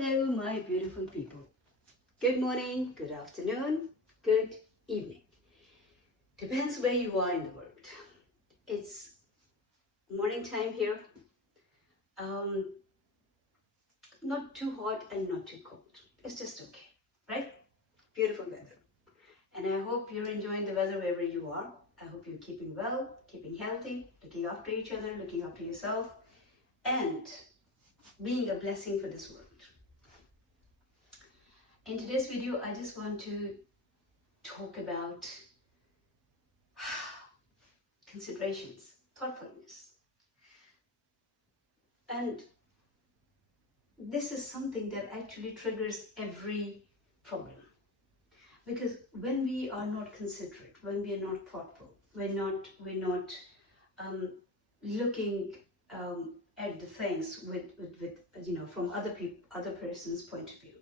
Hello, my beautiful people. Good morning, good afternoon, good evening. Depends where you are in the world. It's morning time here. Not too hot and not too cold. It's just okay, right? Beautiful weather. And I hope you're enjoying the weather wherever you are. I hope you're keeping well, keeping healthy, looking after each other, looking after yourself, and being a blessing for this world. In today's video, I just want to talk about considerations, thoughtfulness. And this is something that actually triggers every problem. Because when we are not considerate, when we are not thoughtful, we're not looking at the things with from other person's point of view.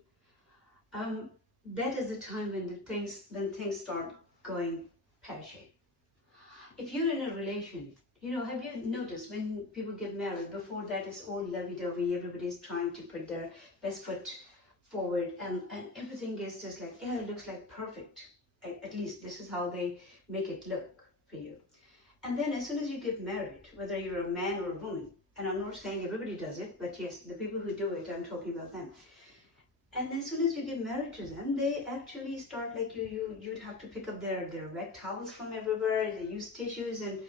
That is the time when things start going pear-shaped. If you're in a relation, have you noticed when people get married, before that it's all lovey-dovey, everybody's trying to put their best foot forward, and everything is just like, yeah, it looks like perfect. At least this is how they make it look for you. And then as soon as you get married, whether you're a man or a woman, and I'm not saying everybody does it, but yes, the people who do it, I'm talking about them. And as soon as you get married to them, they actually start like you'd have to pick up their wet towels from everywhere. They use tissues, and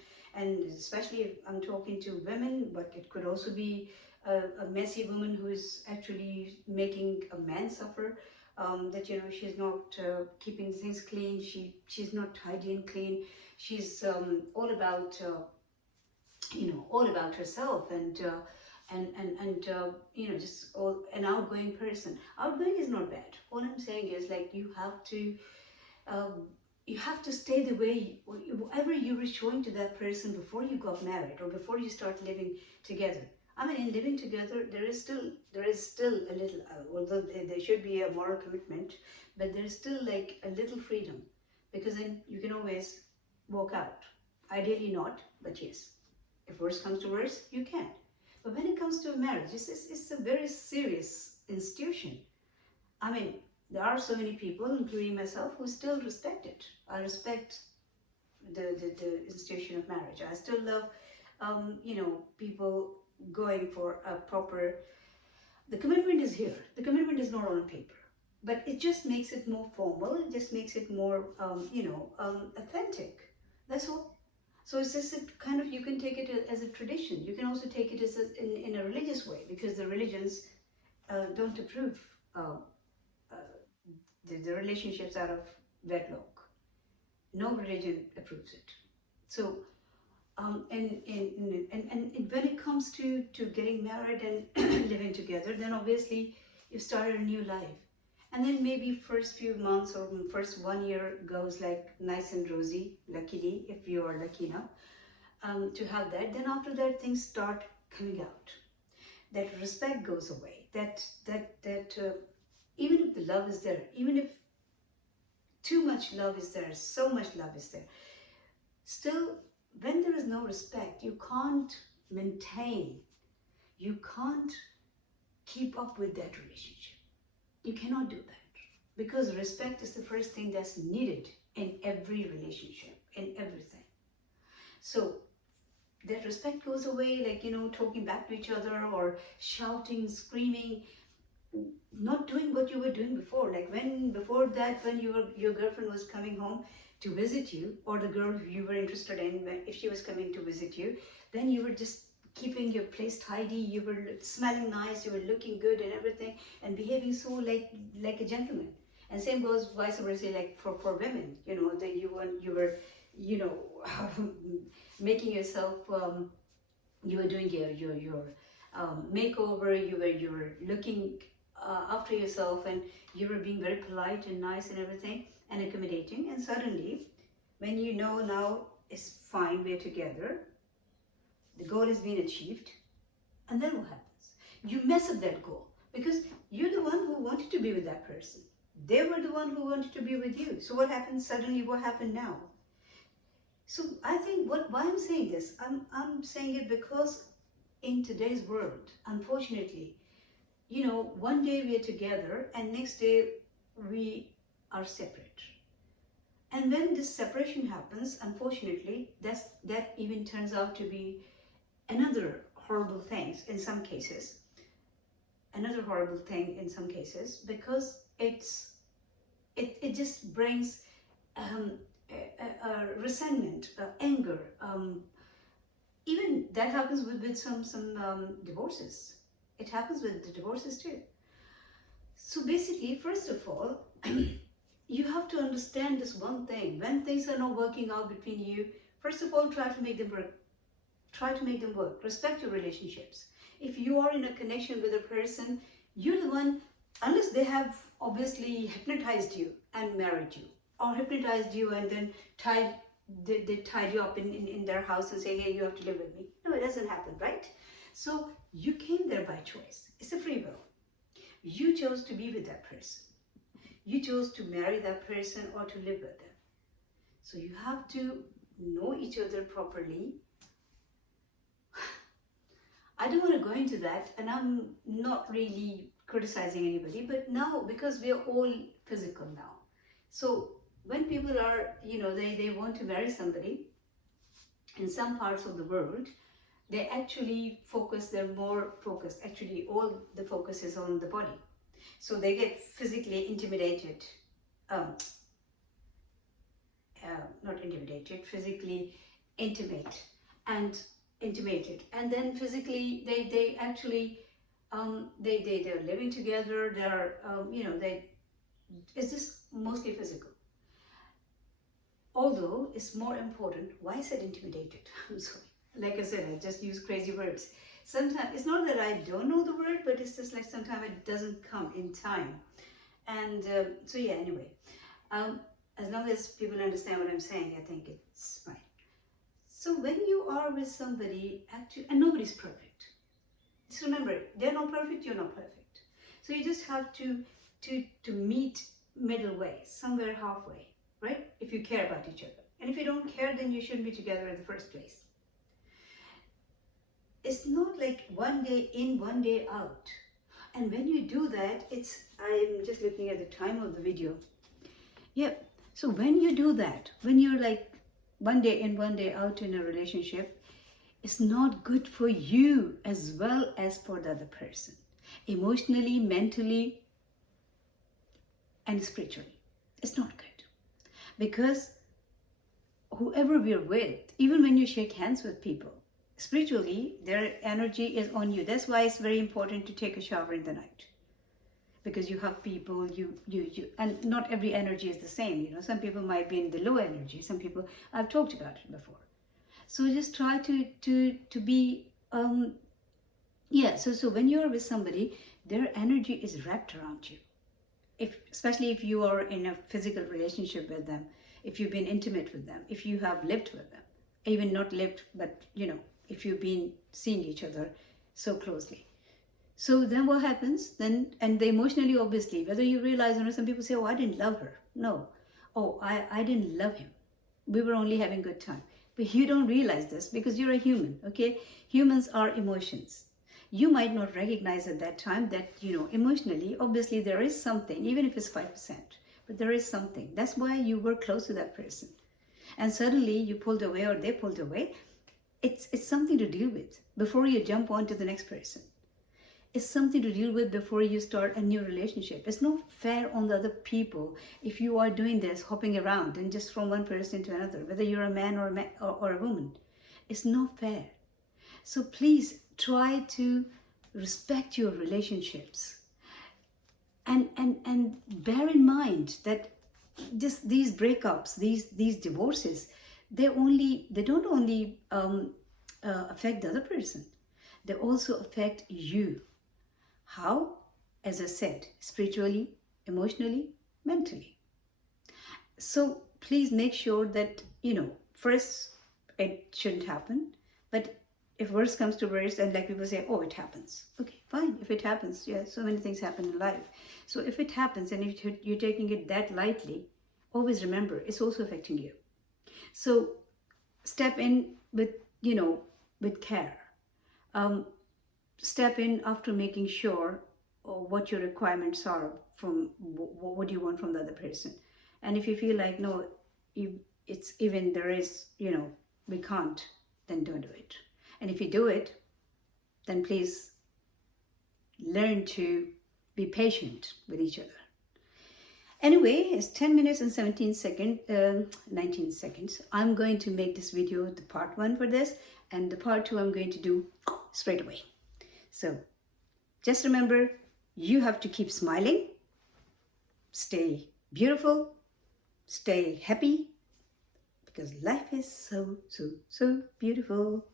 especially if I'm talking to women, but it could also be a messy woman who is actually making a man suffer. That she's not keeping things clean. She's not tidy and clean. She's all about herself and just an outgoing person. Outgoing is not bad. All I'm saying is, like, you have to stay the way whatever you were showing to that person before you got married or before you start living together. I mean, in living together, there is still a little, although there should be a moral commitment, but there is still like a little freedom, because then you can always walk out. Ideally not, but yes, if worse comes to worse, you can. But when it comes to marriage, it's a very serious institution. I mean, there are so many people, including myself, who still respect it. I respect the institution of marriage. I still love, people going for a proper. The commitment is here. The commitment is not on paper, but it just makes it more formal. It just makes it more, authentic. That's all. So it's just you can take it as a tradition. You can also take it as in a religious way, because the religions don't approve the relationships out of wedlock. No religion approves it. So, and when it comes to getting married and living together, then obviously you've started a new life. And then maybe first few months or first 1 year goes like nice and rosy, luckily, if you are lucky enough to have that. Then after that, things start coming out. That respect goes away. That even if the love is there, even if too much love is there, so much love is there, still, when there is no respect, you can't maintain, you can't keep up with that relationship. You cannot do that, because respect is the first thing that's needed in every relationship, in everything. So that respect goes away, like, talking back to each other or shouting, screaming, not doing what you were doing before. Like before that, when your girlfriend was coming home to visit you, or the girl you were interested in, if she was coming to visit you, then you were just keeping your place tidy, you were smelling nice, you were looking good and everything, and behaving so like a gentleman. And same goes vice versa, like for women, that you were making yourself, you were doing your makeover, you were looking after yourself, and you were being very polite and nice and everything and accommodating. And suddenly, when now it's fine, we're together, the goal has been achieved, and then what happens? You mess up that goal, because you're the one who wanted to be with that person. They were the one who wanted to be with you. So what happens suddenly? What happened now? So I think why I'm saying this, I'm saying it because in today's world, unfortunately, one day we are together and next day we are separate. And when this separation happens, unfortunately, that even turns out to be another horrible thing in some cases. Another horrible thing in some cases, because it just brings resentment, anger. Even that happens with some divorces. It happens with the divorces too. So basically, first of all, you have to understand this one thing. When things are not working out between you, first of all, try to make them work. Try to make them work. Respect your relationships. If you are in a connection with a person, you're the one, unless they have obviously hypnotized you and married you, or hypnotized you and then they tied you up in their house and say, hey, you have to live with me. No, it doesn't happen, right? So you came there by choice. It's a free will. You chose to be with that person. You chose to marry that person or to live with them. So you have to know each other properly. I don't want to go into that, and I'm not really criticizing anybody, but now, because we are all physical now. So when people are, they want to marry somebody, in some parts of the world, they actually they're more focused. Actually, all the focus is on the body. So they get physically intimidated, physically intimate and intimated. And then physically, they actually, they're living together, it's just mostly physical. Although it's more important, why I said intimidated? I'm sorry. Like I said, I just use crazy words. Sometimes, it's not that I don't know the word, but it's just like sometimes it doesn't come in time. And so yeah, anyway, as long as people understand what I'm saying, I think it's fine. So when you are with somebody, actually, and nobody's perfect. Just remember, they're not perfect, you're not perfect. So you just have to meet middle way, somewhere halfway, right? If you care about each other. And if you don't care, then you shouldn't be together in the first place. It's not like one day in, one day out. And when you do that, I'm just looking at the time of the video. Yep. So when you do that, when you're like one day in, one day out in a relationship, it's not good for you as well as for the other person. Emotionally, mentally, and spiritually. It's not good. Because whoever we're with, even when you shake hands with people, spiritually, their energy is on you. That's why it's very important to take a shower in the night. Because you have people, and not every energy is the same. Some people might be in the low energy. Some people, I've talked about it before. So just try to be, So when you're with somebody, their energy is wrapped around you. Especially if you are in a physical relationship with them, if you've been intimate with them, if you have lived with them, even not lived, but if you've been seeing each other so closely. So then what happens then? And they emotionally, obviously, whether you realize or not, some people say, oh, I didn't love her. No. Oh, I didn't love him. We were only having a good time. But you don't realize this because you're a human, okay? Humans are emotions. You might not recognize at that time that, emotionally, obviously there is something, even if it's 5%, but there is something. That's why you were close to that person. And suddenly you pulled away or they pulled away. It's something to deal with before you jump on to the next person. It's something to deal with before you start a new relationship. It's not fair on the other people if you are doing this, hopping around and just from one person to another, whether you're a man or a woman. It's not fair. So please try to respect your relationships. And bear in mind that just these breakups, these divorces, they don't only affect the other person, they also affect you. How? As I said, spiritually, emotionally, mentally. So please make sure that, first, it shouldn't happen, but if worse comes to worse, and like people say, oh, it happens. Okay, fine, if it happens, yeah, so many things happen in life. So if it happens and if you're taking it that lightly, always remember, it's also affecting you. So step in with, with care. Step in after making sure or what your requirements are from what do you want from the other person. And if you feel like no, it's even there is, we can't, then don't do it. And if you do it, then please learn to be patient with each other. Anyway, it's 10 minutes and 19 seconds. I'm going to make this video the part 1 for this, and the part 2 I'm going to do straight away. So just remember, you have to keep smiling, stay beautiful, stay happy, because life is so, so, so beautiful.